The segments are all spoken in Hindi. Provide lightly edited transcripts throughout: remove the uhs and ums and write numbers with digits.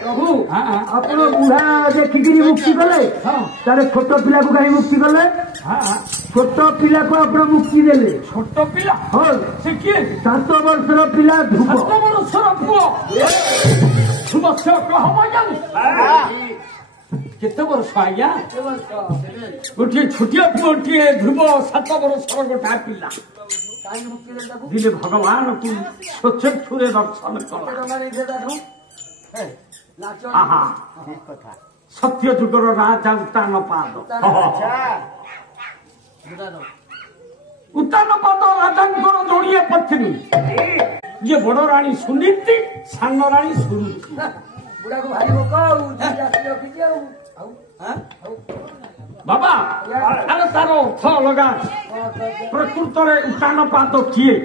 प्रभु आप बुढ़ा देखिकी मुक्ति कले तारे छोट पिला को कहीं मुक्ति कले छोट पिला को आप मुक्ति देले छोट पिला हाँ से किए 7 वर्षर पिला ध्रुव 7 वर्षर पुओ ध्रुव से कह केते वर्ष आज्ञा गोटे छोटिया पुओटे ध्रुव 7 वर्षर गोटा पिला दिले भगवान को स्वचक्षुरे दर्शन कला सत्य जुगर राजा उत्तान पाद उत्तान पाद राजा जोड़िए पत्नी ये बड़ राणी सुनीति सान राणी सुरुचि बाबा अरे तार अर्थ अलग प्रकृत उत्तान पाद किए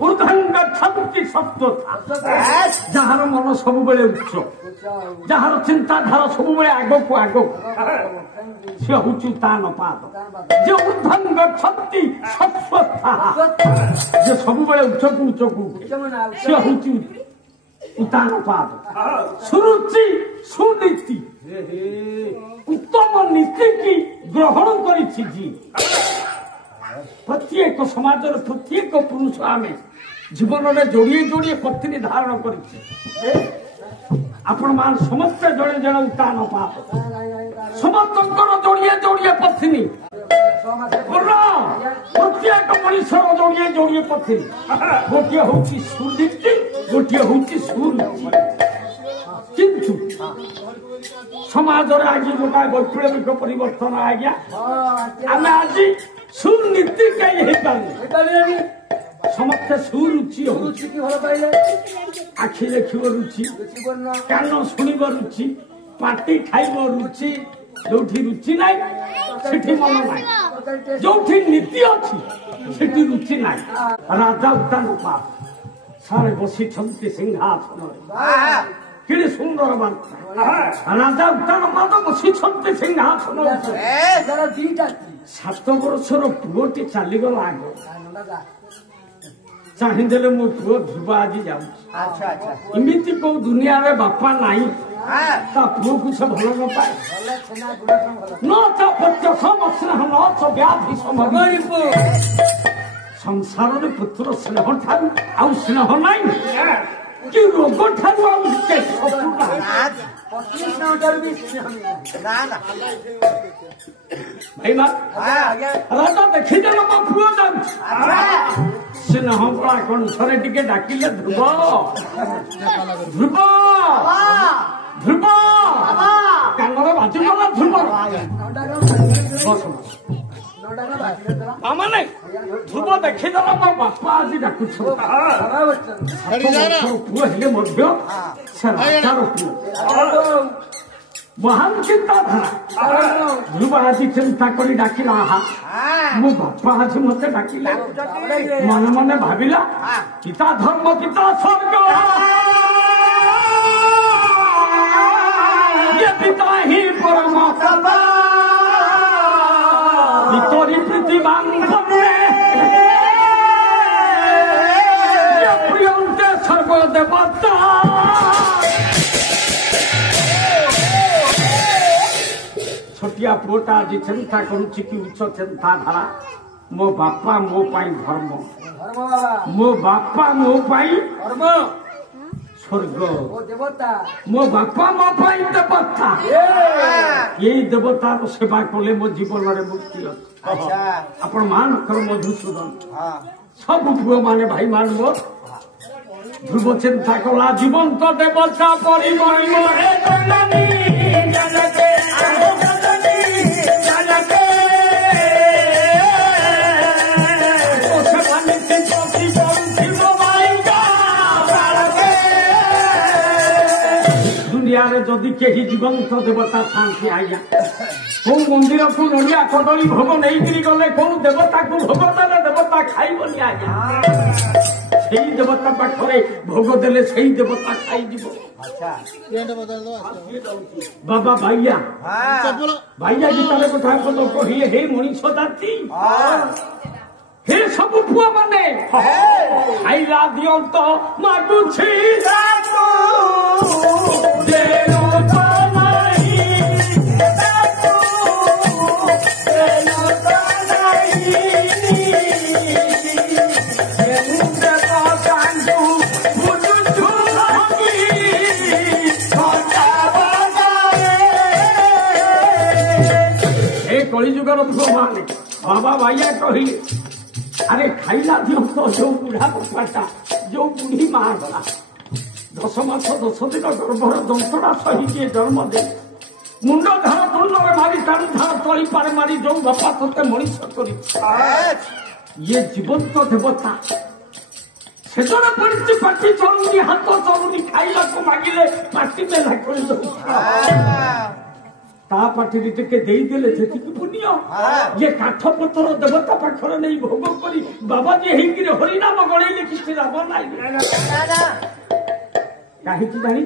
ऊर्ध्वंग छंती सत्वता जार मन सब उच्च जार चिंताधारा सब आग को आग सी हूँ उत्तान पाद जे ऊर्ध्वंग छंती सत्वता जे सब उच्च को उच्च को सी हूँ उत्तान पाद सुरुचि सुनीति उत्तम नीति की ग्रहण करी प्रत्येक समाज प्रत्येक पुरुष आम जीवन में जोड़िए जोड़िए पत्नी धारण कर समस्त जड़े जड़े उत्तान पाद समस्त जोड़िए जोड़िए पत्नी प्रत्येक मनुष्य जोड़िए जोड़िए पत्नी गोटे हूँ सुनीति गोटे हूँ सुरुचि किंतु समाज आज गोटा वैप्लविक परिवर्तन आज्ञा आम आज सुनीति कहीं समस्ते सुरुचि आखि देख रुचि कान शुणव रुचि पाटी खाइब रुचि जो रुचि ना मन ना जो नीति अच्छी रुचि ना राजा उत्तान पाद सारे बसी सिंहासन कि सुंदर बार्ता राजा उत्तान पाद बसी सिंहासन 7 वर्षर पुओटी चलीगला आग चाहिए मो पुओ ध्रुव आज जामती कौ दुनिया रे बापा नाई पुओ को से भल न पाए न स्नेह न व्याधि संसार में पुत्र स्नेह ठारू आउ स्नेह नाई कि रोग ठारू राजा देखी देल मो पुओ स्नेह कला कंठरे टिके डाकिले ध्रुव ध्रुव ध्रुव कानरे बाजुगला ध्रुव माने ध्रुव देखीदेल मो बापा आज डाकुछ पुओ हेले मध्य से राजार पुओ महान चिंताधारा ध्रुव आज चिंता कर डाकिला मो बापा आज मत डाकिले मन मन भाविला पिता धर्म पिता स्वर्ग ये पिता ही परम सदा तोरी प्रीति प्रियंते सर्व देवता छोटिया पुओटा आज चिंता करुच्ची कि उच्च चिंताधारा मो बापा मो पाई धर्म मो बापा मो पाई स्वर्ग मो बापा मो पाई देवता यही देवतार सेवा कले मो जीवन में मुक्ति अच्छी आपण मान कर मधुसूदन सब पुओ माने भाई मान मो ध्रुव चिंता कला जीवंत देवता दुनिया जदि कहीं जीवंत देवता था आज्ञा कौ मंदिर को नड़िया कदली भोग नहीं गले कौ देवता को भोग देले देवता खाइबनी आज्ञा से देवता पाखे भोग देले से देवता खाई बाबा भाइया भाइया जितारे कथा लोक हे मनीष जाति हे सब पुआ माने खाइला दियंत मागुछि जुगर भगवान बाबा भाइया कहले अरे खाइला दियो जो बुढ़ा बापाटा जो बुढ़ी माँ गला 10 मास 10 दिन गर्भर जंत्रणा सही जन्म दे मुंड धार तुंडे मारी टाणी धार तली पारे मारी जो बापा तोते मनीष कर ये जीवंत देवता सेजरे पड़ी पाटी चलुनी हाथ चलुनी खाइला को मागिले पाटी में लाग ता पाटी टिके देदेले जेतिक पुण्य ये काठ पत्थर देवता पाखर नहीं भोग करी बाबा जी हेकि हरिनाम गळैले किछि लाभ नाही कहीं जानी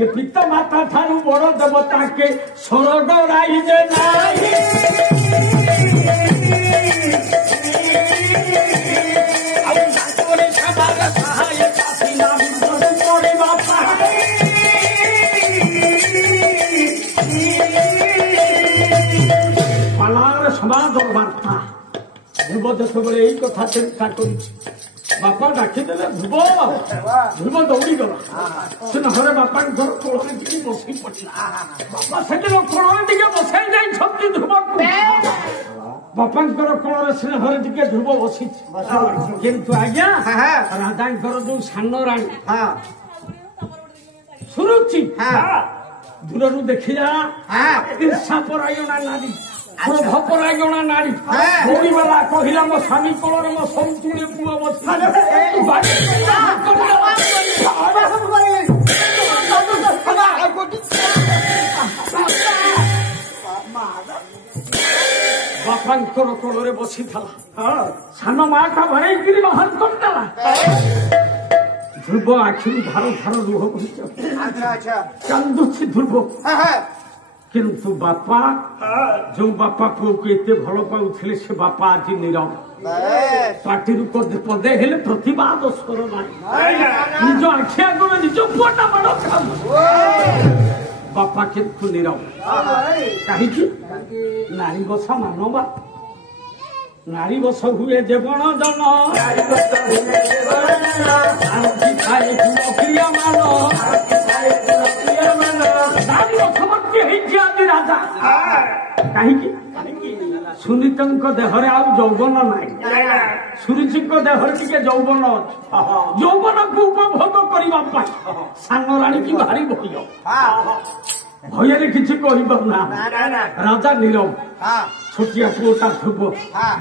ये पिता माता ठारू बड़ देवता के स्वर्ग राइजे नाही समाज और वार्ता ध्रुव जो यही कथा चिंता कर बापा डाकिदेले ध्रुव दौड़ी गला से नहरे बापा घर कोल बस पड़ा बापा से कोल बसाई जाई ध्रुव बापा कोल स्नेहर टे ध्रुव बसी किंतु आज्ञा राजा जो सान राणी शुरुची दूर देखी जा ईर्षा परायणा नारी भपरायणा नारी दौड़ी वाला कहला मो स्वामी कोल मो सौतुणी पुआ बस बापांकर कोल बसी सान माटा भरई बाहर करदेला ध्रुव आखिर धार धार लुह कांदुची ध्रुव किंतु बापा जो बापा पुओ को एत भल पाऊले से बापा आज नीरव पार्टी पदे हेले प्रतिवाद स्वर ना निज आखि आगे निज पुआटा माड़ बापा किंतु नीरव कहीं नारी बसा मानवा नारी बस हुए जेवण जन नारी बसवर्ती आदि राजा कहीं सुनीत देहरे आ यौवन ना सुरुचि देहरे टे यौवन यौवन को उपभोग करने सान राणी की भारी भय भय किसी कहना राजा नीरव छोटिया पुओटा ध्रुव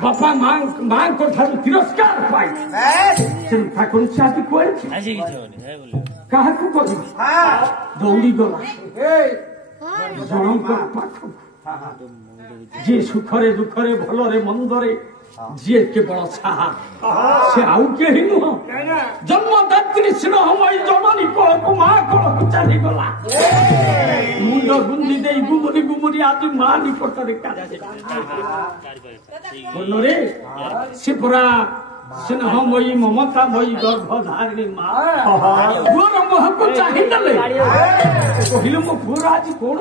बापा माँ को तिरस्कार पाई चिंता कर दौड़ी गला जनक पाख जी सुखरे दुखरे भलरे मंदरे जी केवल साहा से आउ के नुह जन्मदात्री स्नेहमयी जननी कोल को माँ कोल को चली गला मुंड गुंदी दे गुमुरी गुमुरी आज माँ निकटरे रे से पूरा स्नेहमयी ममतामयी गर्भधारिणी माँ पुअर मुह को चाहिए कहले मो पुअर आज कौन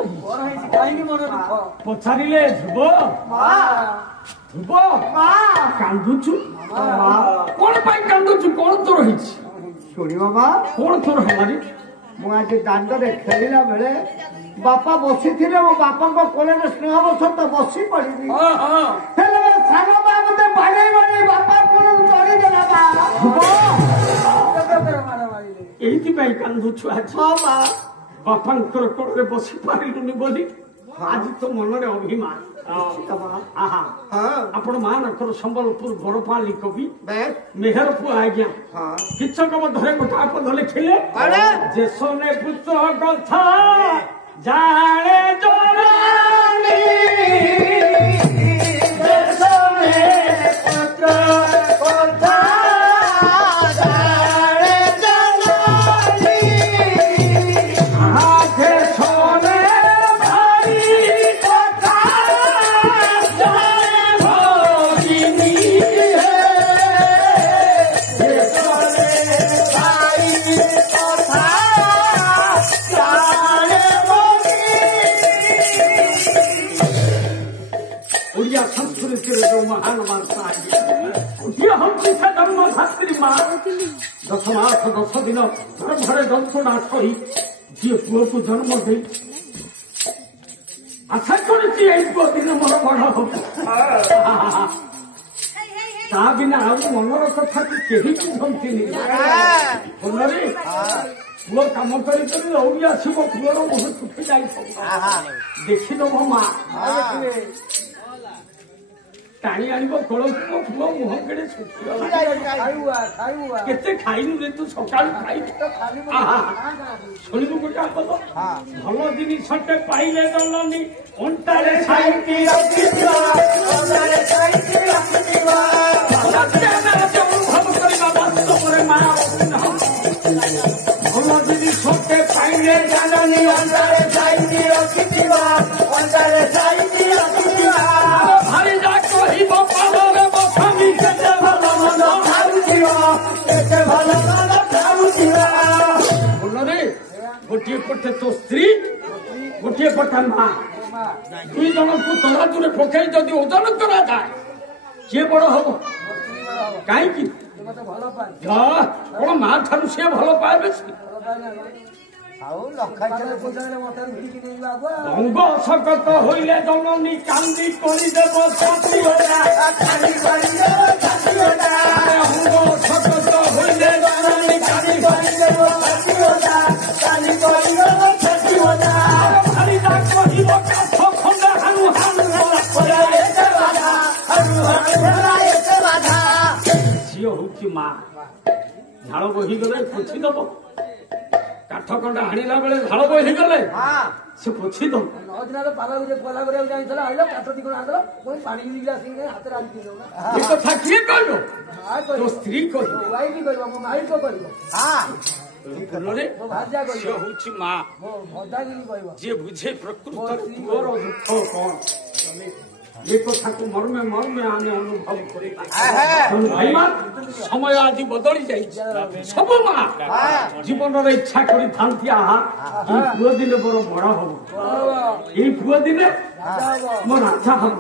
पचारे ध्रुव ध्रुव कांदुचु कौन कांदुचु कौन तोर शुणी बाबा कौन तोर हमारी मुझे दांडे खेलला बेले बापा बसी मो बापा कोले स्नेह बस तो बसी पड़ी सारा बा मत बाड़े बाड़े बापा कोल चढ़ीगला ये कांदुचु आज बापा कोल बसी पारिलुनि बोली आज तो मनरे अभिमान आपण मानकर संबलपुर बड़पाली कवि मेहर पुआ आज्ञा किचक धरे गोटा पद लिखिले जेसने पुत्र कथा जाने जनानी जेसने पुत्र कथा महान वार्ता ये हम शिक्षा धर्म भातृ माँ 10 मास 10 दिन गर्भरे जंतुणा सही जी पुओ को जन्म दे ଆଶା କରିଛି ଏଇ ପୁଅ ଦିନ ମୋର ବଡ ହବ ତା ବିନା ଆଉ ମନର କଥାକୁ କେହି ବୁଝନ୍ତିନି ମନରେ ପୁଅ କାମ କରି କରି ରହୁଡ଼ି ଆସିବ ପୁଅର ମୁହଁ ଶୁଖି ଯାଇଥିବ ଦେଖିଦବ ମା ଟାଣି ଆଣିବ କୋଳକୁ ପୁଅ ମୁହଁ କେଡ଼େ ଶୁଖିଗଲା କେତେ ଖାଇନୁ ରେ ତୁ ସକାଳୁ ଖାଇବୁ ଶୁଣିବୁ ଗୋଟେ ଆପଦ ଭଲ ଜିନିଷଟେ ପାଇଲେ ଦଲନି ଅଣ୍ଟାରେ ସାଇତି ରଖିଥିବା ଅନୁଭବ କରିବା ବାସ୍ତବରେ ମା ଭଲ ଜିନିଷଟେ ପାଇଲେ ଜାଣନି ଅଣ୍ଟାରେ ସାଇତି ରଖିଥିବା ଭାରି ଯା କହିବ ପାଳରେ ବସାମି କେତେ ଭଲ ମନ ଭଲରେ ଗୋଟିଏ ପଟେ ତୋ ସ୍ତ୍ରୀ ଗୋଟିଏ ପଟେ ମା ଦୁଇ ଜଣଙ୍କୁ ତରାଜୁରେ ପକେଇ ଯଦି ଓଜନ କରାଯାଏ କିଏ ବଡ ହବ କାହିଁକି କଣ ମା ଠାରୁ ସିଏ ଭଲ ପାଏ ବେଶୀ ଅଙ୍ଗ ଶକତ ହୋଇଲେ ଜନନୀ କାନ୍ଦି କରିଦେବ ଅଙ୍ଗ ଶକତ ହୋଇଲେ ଜନନୀ କାନ୍ଦି କରିଦେବ କହିବ କାଠ ଖଣ୍ଡ ହାଣୁ ଝିଅ ହଉଛି ମା ଝାଳ ବୋହିଗଲେ ପୋଛିଦବ କାଠ ଖଣ୍ଡ ହାଣିଲା ବେଳେ ଝାଳ ବୋହିଗଲେ ସେ ପୋଛିଦବ ଏ କଥା କିଏ କହିବ ତୋ ସ୍ତ୍ରୀ କହିବ ଝିଅ ହଉଛି ମା ଯିଏ ବୁଝେ ପ୍ରକୃତରେ ପୁଅର ଦୁଃଖ କଣ ଏ କଥାକୁ ମର୍ମେ ମର୍ମେ ଆମେ ଅନୁଭବ କରିବା ସମୟ ଆଜି ବଦଳି ଯାଇଛି ସବୁ ମା ଜୀବନରେ ଇଚ୍ଛା କରିଥାନ୍ତି ଆହା ଏଇ ପୁଅ ଦିନେ ମୋର ବଡ ହବ ଏଇ ପୁଅ ଦିନେ ମୋ ରାଜା ହବ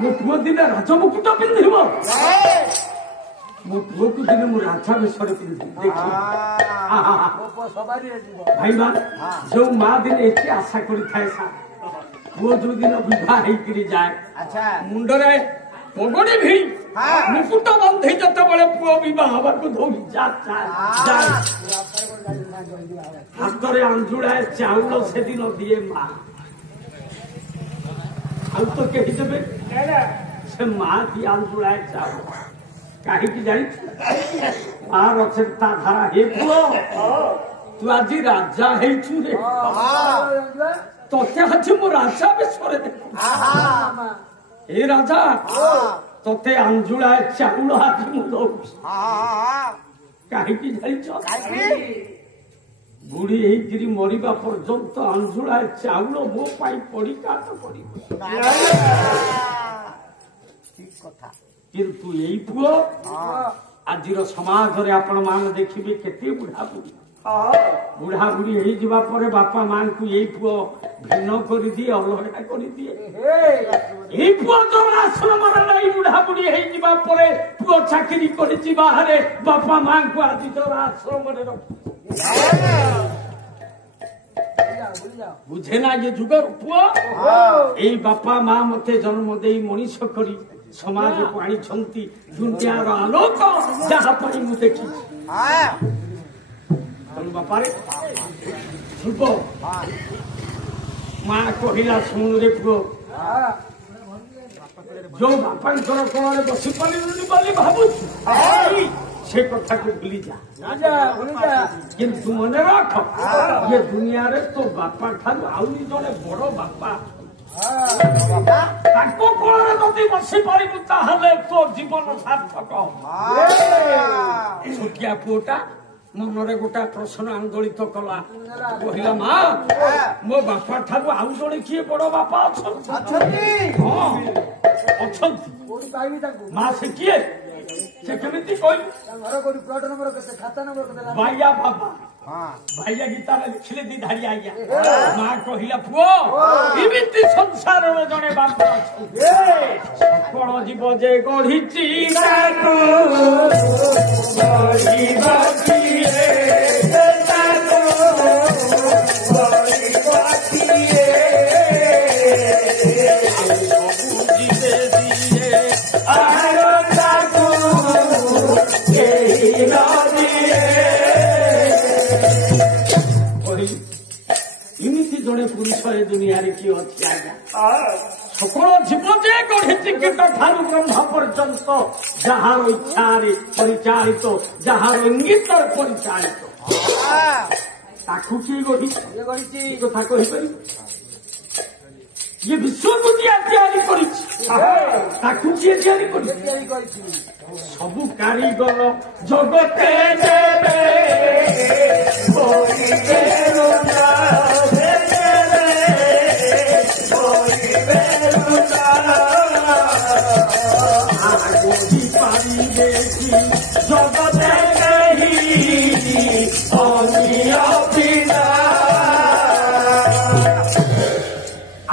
ମୋ ପୁଅ ଦିନେ ରାଜମୁକୁଟ ପିନ୍ଧିବ ମୋ ପୁଅକୁ ଦିନେ ମୁଁ ରାଜା ବେଶରେ ପିନ୍ଧିବି ଦେଖିବ ଭାଇମା ଯୋଉ ମା ଦିନେ ଏତେ ଆଶା କରିଥାଏ ପୁଅ ଯୋଉ ଦିନ ବିବାହ ହେଇକିରି ଯାଏ ମୁଣ୍ଡରେ ପଗଡି ଭିଡ଼ି ମୁକୁଟ ବନ୍ଧି ଯେତେବେଳେ ପୁଅ ବିବାହ ହବାକୁ ଧଉଳି ହାତରେ ଆଞ୍ଜୁଳାଏ ଚାଉଳ ସେଦିନ ଦିଏ ମା ଆଉ ତ କେହି ଦେବେ ସେ ମା ଦିଏ ଆଞ୍ଜୁଳାଏ ଚାଉଳ କାହିଁକି ଜାଣିଛୁ ମା ରଚେ ତା ଧାରା ହେ ପୁଅ ତୁ ଆଜି ରାଜା ହେଇଛୁ ରେ ତତେ ଆଜି ମୁଁ ରାଜା ବିଶ୍ୱରେ ଦେଖୁ ଏ ରାଜା ତତେ ଆଞ୍ଜୁଳାଏ ଚାଉଳ ଆଜି ମୁଁ ଦଉଛି କାହିଁକି ଜାଣିଛ ବୁଢୀ ହେଇକିରି ମରିବା ପର୍ଯ୍ୟନ୍ତ ଆଞ୍ଜୁଳାଏ ଚାଉଳ ମୋ ପାଇଁ ପଡିକାଟ କରିବ କିନ୍ତୁ ଏଇ ପୁଅ ଆଜିର ସମାଜରେ ଆପଣ ମାନେ ଦେଖିବେ କେତେ ବୁଢା ବୁଢୀ ବୁଢା ବୁଢୀ ହେଇଯିବା ପରେ ବାପା ମାଙ୍କୁ ଏଇ ପୁଅ ଭିନ୍ନ କରିଦିଏ ଅଲଗା କରିଦିଏ ଏଇ ପୁଅ ଯୋଉ ଆଶ୍ରମରେ ନେଇ ବୁଢା ବୁଢୀ ହେଇଯିବା ପରେ ପୁଅ ଚାକିରି କରିଛି ବାହାରେ ବାପା ମାଙ୍କୁ ଆଜି ଯୋଉ ଆଶ୍ରମରେ ବୁଝେ ନା ଏ ଯୁଗର ପୁଅ ଏଇ ବାପା ମା ମତେ ଜନ୍ମ ଦେଇ ମଣିଷ କରି ସମାଜକୁ ଆଣିଛନ୍ତି ଦୁନିଆର ଆଲୋକ ଯାହା ପାଇଁ ମୁଁ ଦେଖିଛି ବାପାରେ ଯୁବ ମା କହିଲା ଶୁଣୁରେ ପୁଅ ଯୋଉ ବାପାଙ୍କର କୋଳରେ ବସି ପାରିଲୁନି ବୋଲି ଭାବୁଛୁ ସେ କଥାକୁ ଭୁଲି ଯା କିନ୍ତୁ ମନେ ରଖ ଏ ଦୁନିଆରେ ତୋ ବାପା ଠାରୁ ଆହୁରି ଜଣେ ବଡ ବାପା ତାଙ୍କ କୋଳରେ ଯଦି ବସି ପାରିବୁ ତାହେଲେ ତୋ ଜୀବନ ସାର୍ଥକ ଛୋଟିଆ ପୁଅଟା ମନରେ ଗୋଟା ପ୍ରଶ୍ନ ଆନ୍ଦୋଳିତ କଲା କହିଲା ମା ମୋ ବାପା ଠାରୁ ଆଉ ଜଣେ କିଏ ବଡ ବାପା ଅଛନ୍ତି ହଁ ଅଛନ୍ତି ମା ସେ କିଏ ସେ କେମିତି କହିଲୁ ବାଇଆ ବାବା ଭାଇଆ ଗୀତାରେ ଲେଖିଲେ ଦି ଧାଡି ଆଜ୍ଞା ମା କହିଲା ପୁଅ ଏମିତି ସଂସାରର ଜଣେ ବାପା ସକଳ ଜୀବ ଯେ ଗଢିଛି ଏମିତି ଜଣେ ପୁରୁଷ ଏ ଦୁନିଆରେ କିଏ ଅଛି ଆଜ୍ଞା? সকল জীব যে গঢ়িছি কীট ঠাରୁ ব্রহ্ম পর্যন্ত যাହାର ইচ্ছারে পরিচাଳିত যাହାର ইঙ্গিতরে পরিচাଳିত তাକୁ କିଏ ଗଢ଼ିଛି ଏ କଥା କହିପାରିବ? ଇଏ ବିଶ୍ୱକୁ ଯିଏ ତିଆରି କରିଛି ତାକୁ କିଏ ତିଆରି କରିଛି? ସବୁ କାରିଗର ଜଗତେ ଦେବେ জগতে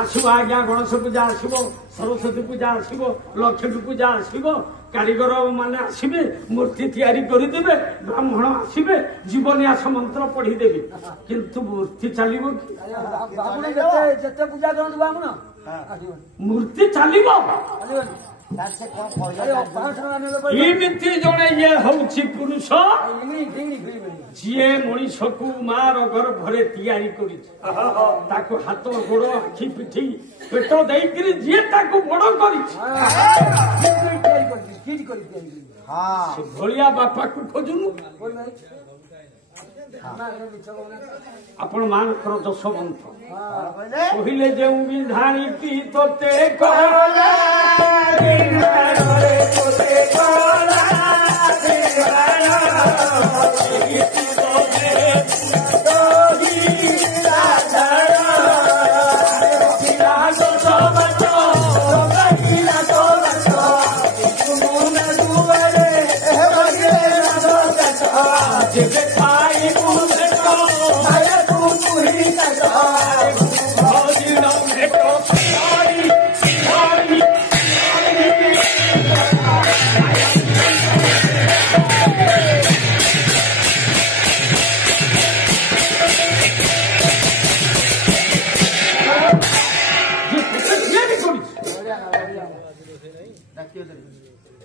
আসব আজ্ঞা গণেশ পূজা আসব সরস্বতী পূজা আসব লক্ষ্মী পূজা আসব কারিগর মানে আসবে মূর্তি তৈরি করিদেবে ব্রাহ্মণ আসবে জীবন্যাস মন্ত্র পড়িদেবে কিন্তু মূর্তি চালিব কি? মূর্তি চালিব ଏମିତି ଜଣେ ଇଏ ହଉଛି ପୁରୁଷ ଯିଏ ମଣିଷକୁ ମାର ଗର୍ଭରେ ତିଆରି କରିଛି ତାକୁ ହାତ ଗୋଡ ଆଖି ପିଠି ପେଟ ଦେଇକିରି ଯିଏ ତାକୁ ବଡ କରିଛି ଭଳିଆ ବାପାକୁ ଖୋଜୁନୁ। ଆପଣ ମାନଙ୍କର ଯଶବନ୍ତ କହିଲେ ଯେଉଁ ବିଧାନୀଟି ତୋତେ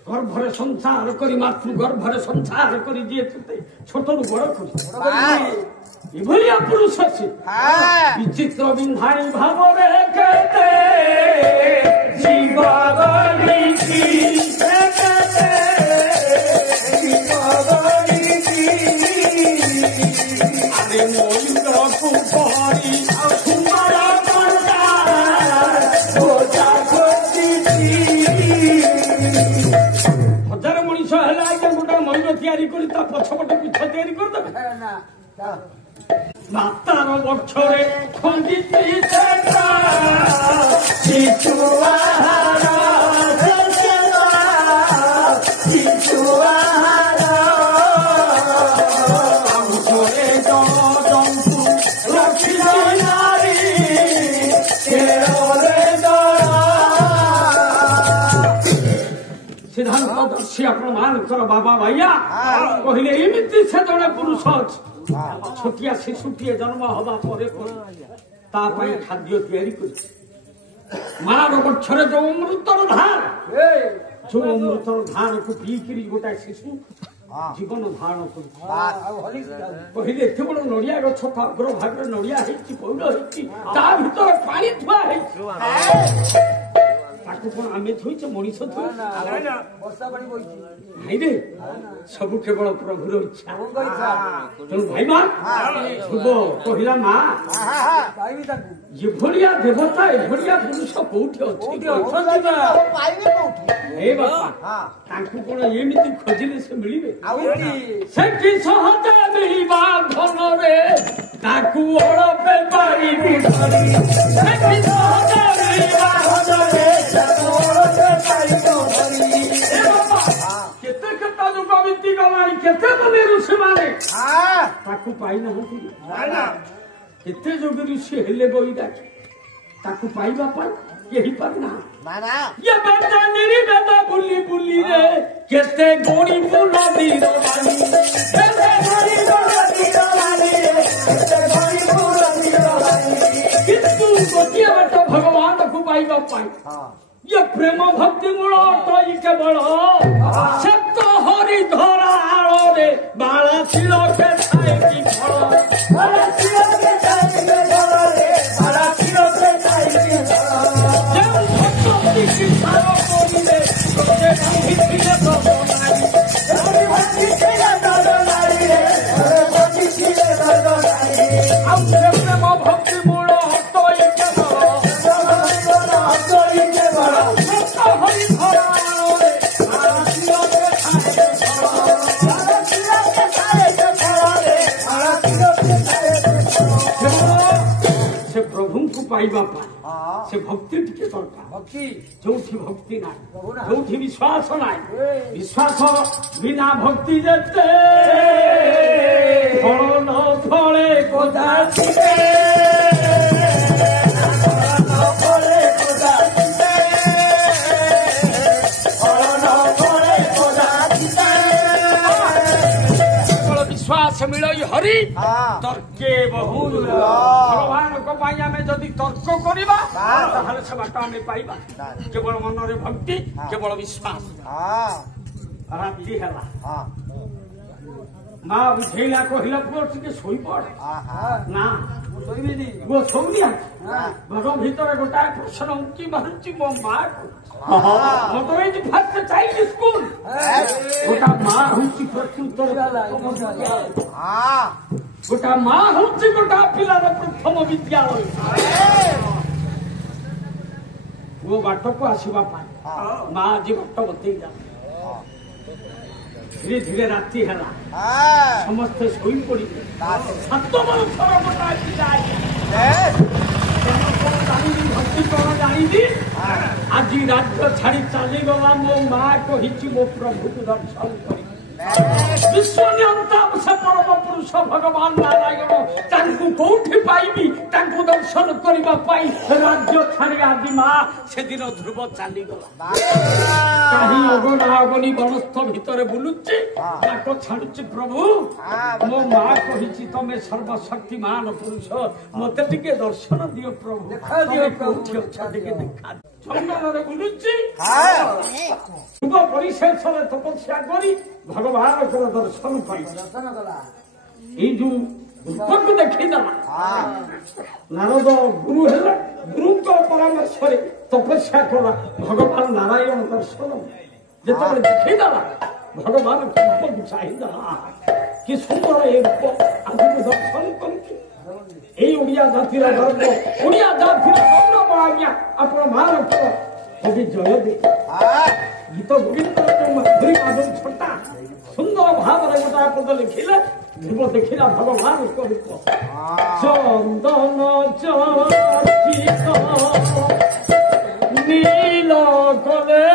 গর্ভরে সংসার করি মাতৃ গর্ভরে সংসার করি দিয়ে ছোটরু বড় করি এভলিয়া পুরুষ আছে বিচিত্র বিন্ধাই ভাবরে কেতে আরে ময়ূরকু পরি ହଜାର ମଣିଷ ହେଲେ ଆଜ୍ଞା ଗୋଟେ ମୟୂର ତିଆରି କରି ତା ପଛପଟେ ପିଛ ତିଆରି କରିଦେବେ ମାତାର ବକ୍ଷରେ ଖଣ୍ଡିଛି ସିଦ୍ଧାନ୍ତଦର୍ଶୀ ଆପଣ ମାନଙ୍କର ବାବା ଭାଇଆ କହିଲେ ଏମିତି ସେ ଜଣେ ପୁରୁଷ ଅଛି ଛୋଟିଆ ଶିଶୁଟିଏ ଜନ୍ମ ହବା ପରେ ତା ପାଇଁ ଖାଦ୍ୟ ତିଆରି କରିଛି ମାର ବକ୍ଷରେ ଯୋଉ ଅମୃତର ଧାର ଯୋଉ ଅମୃତର ଧାରକୁ ପିଇକିରି ଗୋଟାଏ ଶିଶୁ ଜୀବନ ଧାରଣ କରୁଛି କହିଲେ ଏତେ ବଡ ନଡିଆ ଗଛ ତା ଅଗ୍ର ଭାଗରେ ନଡିଆ ହେଇଛି ପଇଡ ହେଇଛି ତା ଭିତରେ ପାଣି ଥୁଆ ହେଇଛି ତାକୁ କଣ ଆମେ ଥୋଇଛେ ମଣିଷ ନାଇଁରେ ସବୁ କେବଳ ପ୍ରଭୁର ଇଚ୍ଛା ତେଣୁ ଭାଇମା ଧ୍ରୁବ କହିଲା ମା ଏଭଳିଆ ଦେବତା ଏଭଳିଆ ପୁରୁଷ କୋଉଠି ଅଛି ଏ ବାପା ତାଙ୍କୁ କଣ ଏମିତି ଖୋଜିଲେ ସେ ମିଳିବେ ସେଠି ସହଜ ମିଳିବା ଧନରେ ତାକୁ ଅଳପେ ପାରିବି ସେଠି ସହଜ ମିଳିବା ଧନରେ କେତେ କେତେ ଯୁଗ ବିତି ଗଲାଣି କେତେ ମନେ ଋଷି ମାନେ ତାକୁ ପାଇନାହାନ୍ତି କେତେ ଯୋଗ ଋଷି ହେଲେ ବୈରାଗ ତାକୁ ପାଇବା ପାଇଁ କେହି ପାରୁନାହାନ୍ତି ବେଦ ବୁଲି ବୁଲି ରେ କେତେ ଗୋଡ଼ି କିନ୍ତୁ ଗୋଟିଏ ବାଟ ଭଗବାନକୁ ପାଇବା ପାଇଁ ये प्रेम भक्ति मूल टई केवल से तो हरि धरा आलो रे बाला शिल के छाई की फल बाला शिल के छाई के फल रे ପ୍ରଭୁଙ୍କୁ ପାଇବା ପାଇଁ ସେ ଭକ୍ତି ଟିକେ ଦରକାର। ଯୋଉଠି ଭକ୍ତି ନାହିଁ, ଯୋଉଠି ବିଶ୍ୱାସ ନାହିଁ, ବିଶ୍ୱାସ ବିନା ଭକ୍ତି ଯେତେ ଫଳ ନ ଫଳେ କଦାଚିତେ। ବିଶ୍ୱାସ ମିଳଇ ହରି ତର୍କେ ବହୁ ଭଗବାନଙ୍କ ପାଇଁ ଆମେ ଯଦି ତର୍କ କରିବା ତାହେଲେ ସେ ବାଟ ଆମେ ପାଇବା। କେବଳ ମନରେ ଭକ୍ତି, କେବଳ ବିଶ୍ୱାସ। ରାତି ହେଲା, ମା ଉଠେଇଲା କହିଲା ପୁଅ ଟିକେ ଶୋଇପଡ। ନା ଶୋଇବିନି, ପୁଅ ଶୋଇନି। ଘର ଭିତରେ ଗୋଟାଏ ପ୍ରଶ୍ନ ଉଙ୍କି ମାରୁଛି ମୋ ମା ମତେ ଫାଷ୍ଟ ଚାଇଲ୍ଡ ସ୍କୁଲ। ଗୋଟା ମା ହଉଛି ପ୍ରକୃତ, ଗୋଟା ମା ହଉଛି ଗୋଟା ପିଲାର ପ୍ରଥମ ବିଦ୍ୟାଳୟ। ପୁଅ ବାଟକୁ ଆସିବା ପାଇଁ ମା ଆଜି ବାଟ ବତେଇ ଯାଏ। ଧୀରେ ଧୀରେ ରାତି ହେଲା, ସମସ୍ତେ ଶୋଇ ପଡିଲେ। 7 ବର୍ଷର ଗୋଟା ପିଲା ଭକ୍ତି କଣ ଜାଣିଛି? ଆଜି ରାଜ୍ୟ ଛାଡି ଚାଲିଗଲା, ମୋ ମା କହିଛି ମୋ ପ୍ରଭୁକୁ ଦର୍ଶନ କରି। ବିଶ୍ୱନିୟନ୍ତା ସେ ପରମ ପୁରୁଷ ଭଗବାନ ନାରାୟଣ ତାଙ୍କୁ କୋଉଠି ପାଇବି? ତାଙ୍କୁ ଦର୍ଶନ କରିବା ପାଇଁ ରାଜ୍ୟ ଛାଡି ଆଜି ମା ସେଦିନ ଧ୍ରୁବ ଚାଲିଗଲା। କାହିଁ ଅଗଣା ଅଗଣି ବନସ୍ଥ ଭିତରେ ବୁଲୁଛି, ତାକୁ ଛାଡୁଛି ପ୍ରଭୁ ମୋ ମା କହିଛି ତମେ ସର୍ବଶକ୍ତିମାନ ପୁରୁଷ, ମତେ ଟିକେ ଦର୍ଶନ ଦିଅ ପ୍ରଭୁ। କୋଉଠି ଅଛ ଟିକେ ଦେଖା। ଜଙ୍ଗଲରେ ବୁଲୁଛି, ଯୁବ ପରିଶେଷରେ ତପସ୍ୟା କରି ଭଗବାନଙ୍କର ଦର୍ଶନ ପାଇଁ ଏଇ ଯୋଉ ରୂପକୁ ଦେଖିଦେଲା। ନାରଦ ଗୁରୁ ହେଲା, ଗୁରୁଙ୍କ ପରାମର୍ଶରେ ତପସ୍ୟା କଲା। ଭଗବାନ ନାରାୟଣ ଦର୍ଶନ ଯେତେବେଳେ ଦେଖିଦେଲା, ଭଗବାନ ରୂପକୁ ଚାହିଁଦେଲା। କି ସୁନ୍ଦର ଏ ରୂପ, ଆଜିକୁ ଦର୍ଶନ କରୁଛି। এই ওড়িয়া জাতির গর্ব, ওড়িয়া জাতির গৌরব। আজ্ঞা আপনার মহারাষ্ট্র কবি জয়দেব গীত গোবিন্দ মাধুরী মাধুরী ছটা সুন্দর ভাবে গোটা পদ লিখিলে। ধ্রুব দেখিলা ভগবান রূপ চন্দন চর্চিত নীল কলে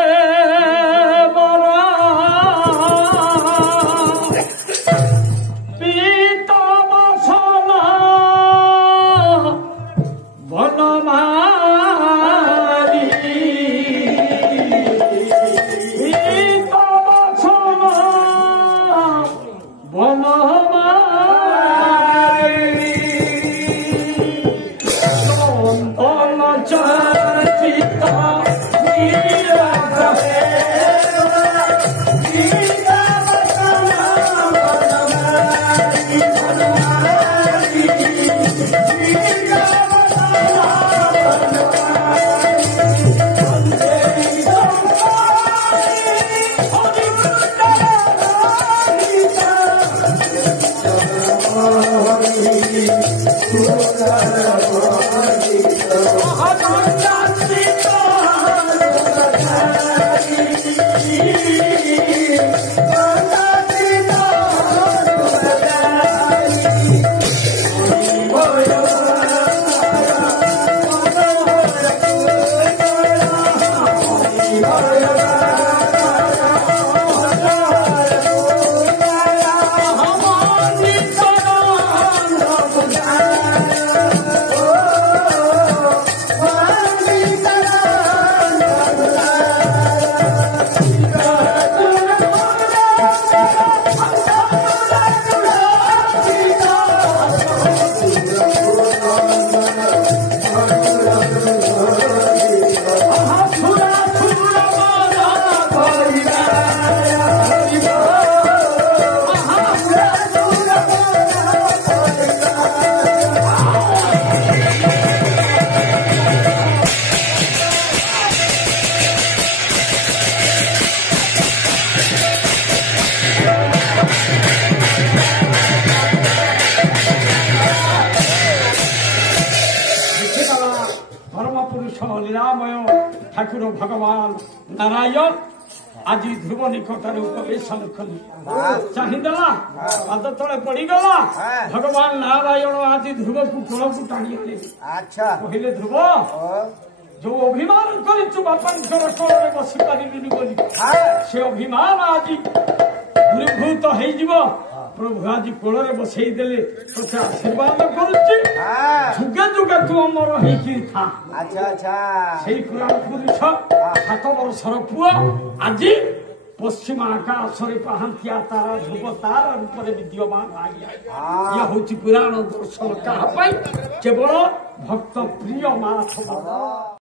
ଠାକୁର ଭଗବାନ ନାରାୟଣ आज ध्रुव निकटर उपवेशन कली चाहिदेला पाद तले पड़गला भगवान नारायण आज ध्रुव को कोल को टाणी अच्छा कहले ध्रुव जो अभिमान करिछु बापा कोल बसी पारिबिनी बोली से अभिमान आज दूरीभूत हो प्रभु आज कोल बसई देले तोते आशीर्वाद करुच्ची जुगे जुगे तू अमर होइकी था अच्छा अच्छा से पुराण पुरुष 7 वर्षर पुआ आज पश्चिम आकाश पहांतिया तारा ध्रुव तार रूप विद्यमान यह हूँ पुराण दर्शन क्या केवल भक्त प्रिय माथ